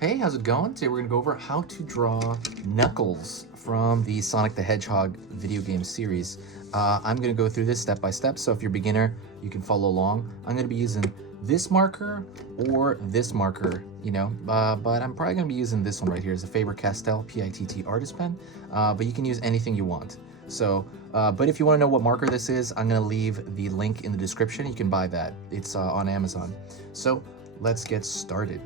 Hey, how's it going? Today we're going to go over how to draw Knuckles from the Sonic the Hedgehog video game series. I'm going to go through this step by step, so if you're a beginner, you can follow along. I'm going to be using this marker or this marker, but I'm probably going to be using this one right here. It's a Faber-Castell PITT artist pen, but you can use anything you want. So, but if you want to know what marker this is, I'm going to leave the link in the description. You can buy that. It's on Amazon. So let's get started.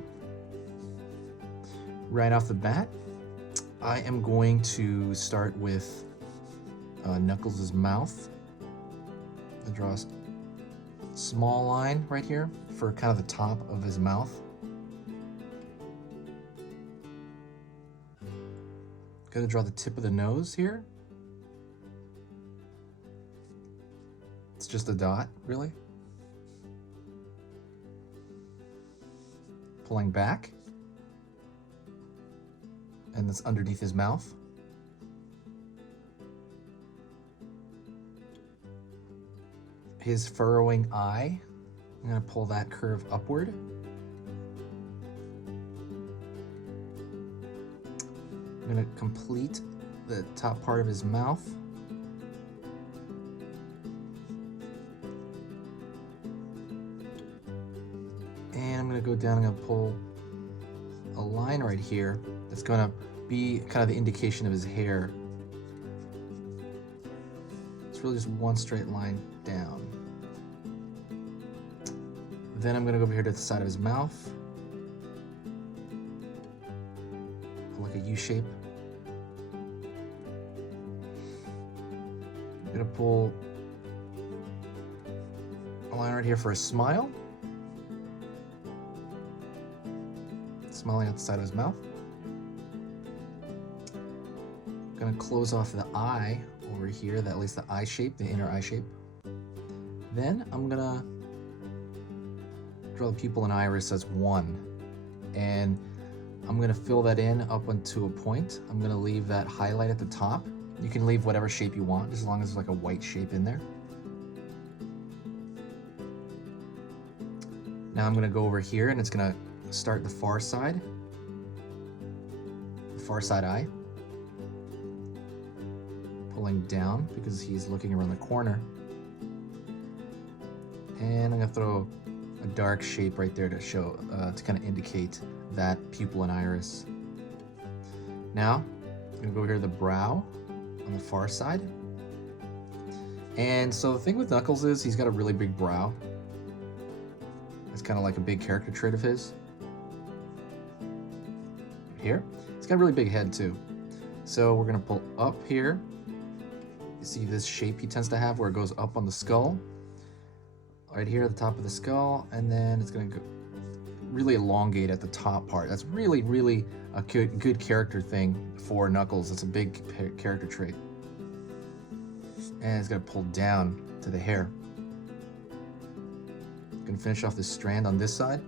Right off the bat, I am going to start with Knuckles' mouth. I draw a small line right here for kind of the top of his mouth. Gonna draw the tip of the nose here. It's just a dot, really. Pulling back. And that's underneath his mouth. His furrowing eye, I'm gonna pull that curve upward. I'm gonna complete the top part of his mouth. And I'm gonna go down, I'm gonna pull a line right here that's going to be kind of the indication of his hair. It's really just one straight line down. Then I'm going to go over here to the side of his mouth, pull like a U shape. I'm going to pull a line right here for a smile. Smiling at the side of his mouth. Gonna close off the eye over here, at least the eye shape, the inner eye shape. Then I'm gonna draw the pupil and iris as one. And I'm gonna fill that in up onto a point. I'm gonna leave that highlight at the top. You can leave whatever shape you want, just as long as there's like a white shape in there. Now I'm gonna go over here and it's gonna start the far side eye, pulling down because he's looking around the corner, and I'm gonna throw a dark shape right there to show to kind of indicate that pupil and iris. Now I'm gonna go here to the brow on the far side, and so the thing with Knuckles is he's got a really big brow. It's kind of like a big character trait of his. Here, it's got a really big head too. So we're gonna pull up here. You see this shape he tends to have where it goes up on the skull, right here at the top of the skull, and then it's gonna go really elongate at the top part. That's really, really a good character thing for Knuckles. It's a big character trait. And it's gonna pull down to the hair. Gonna finish off this strand on this side.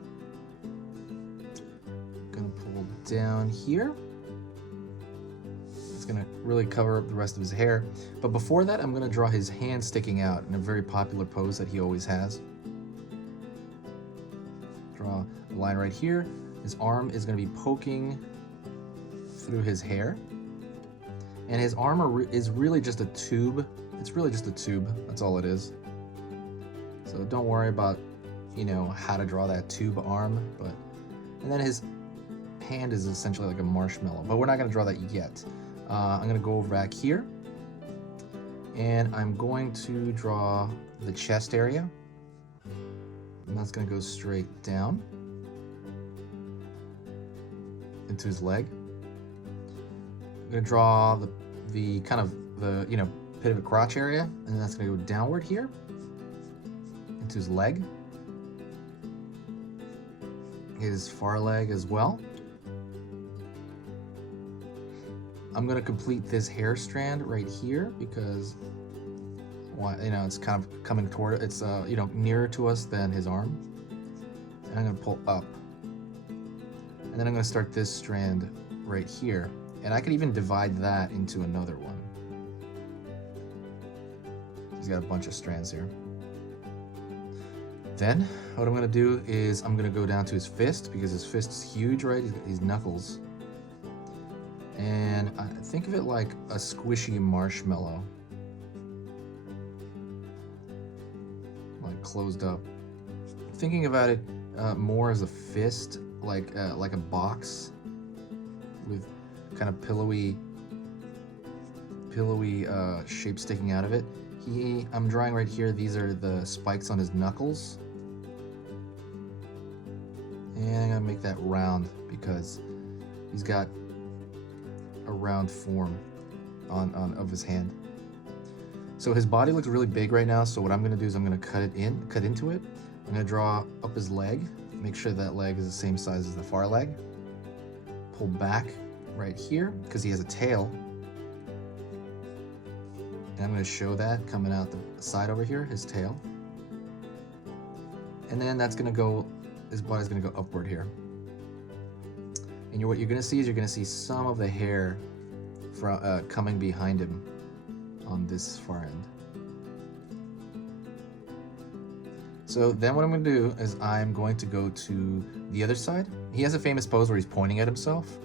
Gonna pull down here. It's gonna really cover up the rest of his hair. But before that, I'm gonna draw his hand sticking out in a very popular pose that he always has. Draw a line right here. His arm is gonna be poking through his hair. And his arm is really just a tube. It's really just a tube, that's all it is. So don't worry about, how to draw that tube arm, and then his hand is essentially like a marshmallow, but we're not going to draw that yet. I'm going to go back here, and I'm going to draw the chest area, and that's going to go straight down into his leg. I'm going to draw the kind of the pit of a crotch area, and that's going to go downward here into his leg, his far leg as well. I'm gonna complete this hair strand right here because it's kind of coming toward it. It's nearer to us than his arm. And I'm gonna pull up, and then I'm gonna start this strand right here, and I could even divide that into another one. He's got a bunch of strands here. Then what I'm gonna do is I'm gonna go down to his fist, because his fist is huge, right? He's got these knuckles. And I think of it like a squishy marshmallow. Like closed up. Thinking about it more as a fist, like a box with kind of pillowy shape sticking out of it. I'm drawing right here, these are the spikes on his knuckles. And I'm gonna make that round because he's got a round form of his hand. So his body looks really big right now, so what I'm gonna do is I'm gonna cut into it. I'm gonna draw up his leg, make sure that leg is the same size as the far leg. Pull back right here, because he has a tail. And I'm gonna show that coming out the side over here, his tail. And then that's gonna go, his body's gonna go upward here. And what you're gonna see is you're gonna see some of the hair from coming behind him on this far end. So then what I'm gonna do is I'm going to go to the other side. He has a famous pose where he's pointing at himself.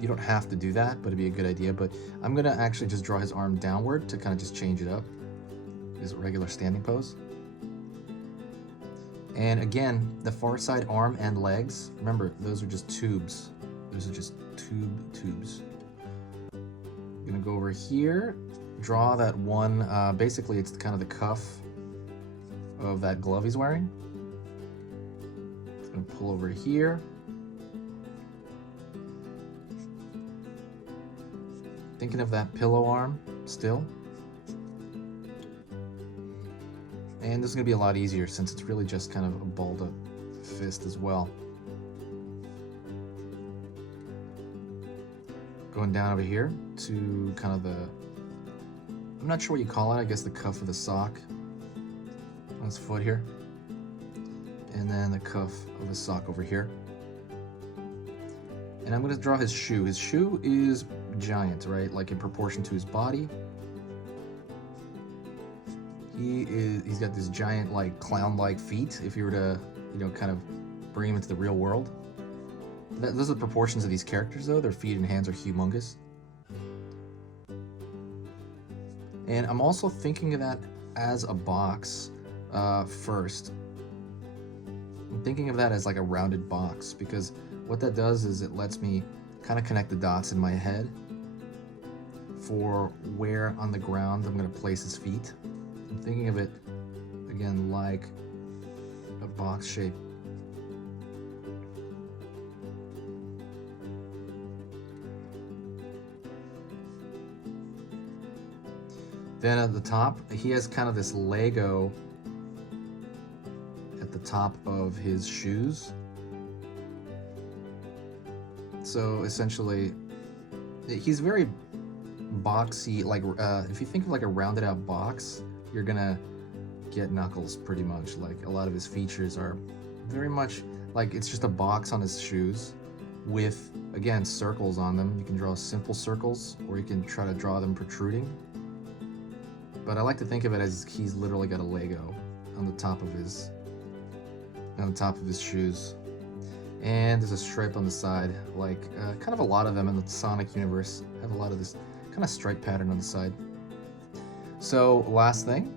You don't have to do that, but it'd be a good idea. But I'm gonna actually just draw his arm downward to kind of just change it up. His regular standing pose. And again, the far side arm and legs, remember, those are just tubes. Those are just tubes. I'm gonna go over here, draw that one, basically it's kind of the cuff of that glove he's wearing. It's gonna pull over here. Thinking of that pillow arm still. And this is gonna be a lot easier since it's really just kind of a balled up fist as well. Going down over here to kind of the, I'm not sure what you call it, I guess the cuff of the sock on his foot here. And then the cuff of his sock over here. And I'm gonna draw his shoe. His shoe is giant, right? Like in proportion to his body. He's got this giant, like clown-like feet. If you were to, you know, kind of bring him into the real world. Those are the proportions of these characters, though. Their feet and hands are humongous. And I'm also thinking of that as a box first. I'm thinking of that as like a rounded box, because what that does is it lets me kind of connect the dots in my head for where on the ground I'm going to place his feet. I'm thinking of it, again, like a box shape. Then at the top, he has kind of this Lego at the top of his shoes. So essentially, he's very boxy, like if you think of like a rounded out box, you're gonna get Knuckles pretty much. Like a lot of his features are very much like it's just a box on his shoes with, again, circles on them. You can draw simple circles or you can try to draw them protruding. But I like to think of it as he's literally got a Lego on the top of his shoes. And there's a stripe on the side, like kind of a lot of them in the Sonic universe have a lot of this kind of stripe pattern on the side. So last thing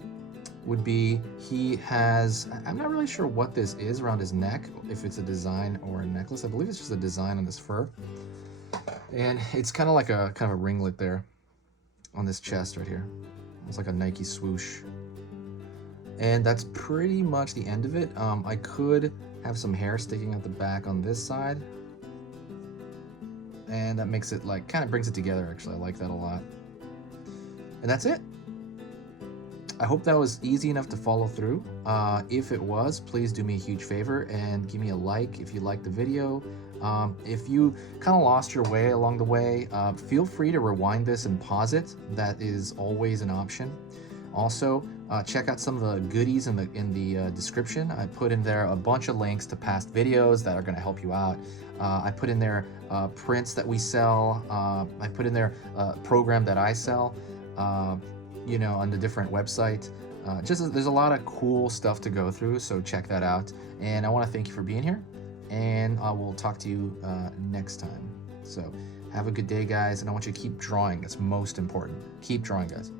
would be he has, I'm not really sure what this is around his neck, if it's a design or a necklace. I believe it's just a design on this fur. And it's kind of like a ringlet there on this chest right here. It's like a Nike swoosh. And that's pretty much the end of it. I could have some hair sticking out the back on this side. And that makes it like, kind of brings it together actually. I like that a lot. And that's it. I hope that was easy enough to follow through. If it was, please do me a huge favor and give me a like if you liked the video. If you kind of lost your way along the way, feel free to rewind this and pause it. That is always an option. Also, check out some of the goodies in the description. I put in there a bunch of links to past videos that are going to help you out. I put in there prints that we sell. I put in there a program that I sell, you know, on the different website. There's a lot of cool stuff to go through, so check that out. And I want to thank you for being here, and I will talk to you next time. So have a good day, guys, and I want you to keep drawing. That's most important. Keep drawing, guys.